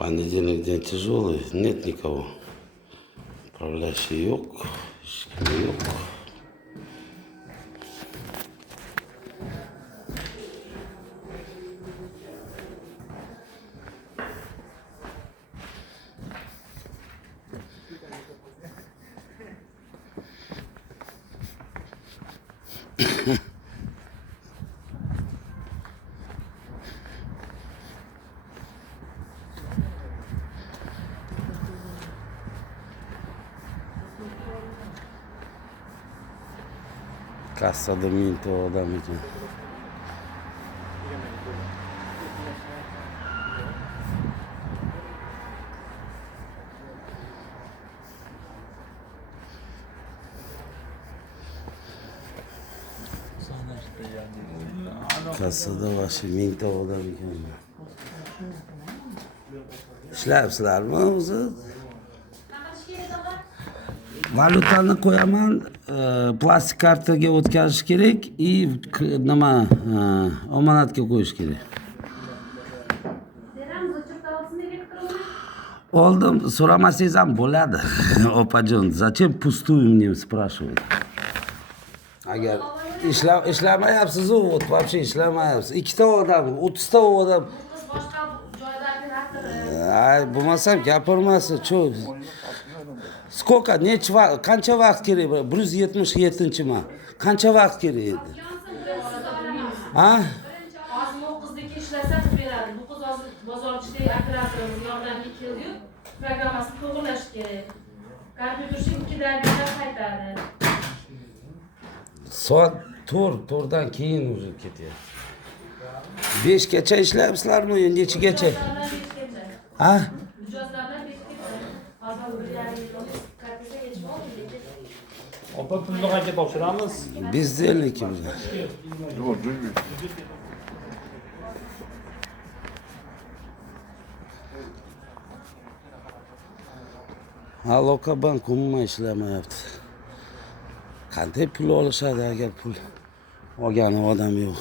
Понедельник день тяжелый, нет никого. Управляющий yok, hiç kimse yok. Kassada mingta odam ekan. Kassada vashi mingta odam ekan. Ishlayapsizlarmi o'zi? Valyutani qo'yaman, plastik kartaga o'tkazish kerak и nima, omonatga qo'yish kerak. Oldim, so'ramasangiz ham bo'ladi. Opajon, zачем пустую мне спрашивать? Agar ishlamayapsiz-ku, вот вообще ishlamayapsiz. 2 ta odam, 30 ta odam. Ay, bo'lmasam gapirmasin, chu. Сколько, qancha vaqt kerak? 177-man. Qancha vaqt kerak edi? Ha? 9'daki ishlasak beradi. 9 bozorchilik operatorimiz yordamga keldi-yu, programmasini to'g'irlash kerak. Kompyuterchi 2dan qaytadi. Soat 4dan keyin уже ketyapti. 5gacha ishlayapsizlarmi? Nechigacha? Ha? Opa pulni qancha topshiramiz? Бездельники bular. Aloqabank umuman ishlamayapti. Qanday pul olishadi agar pul olgan odam yo'q?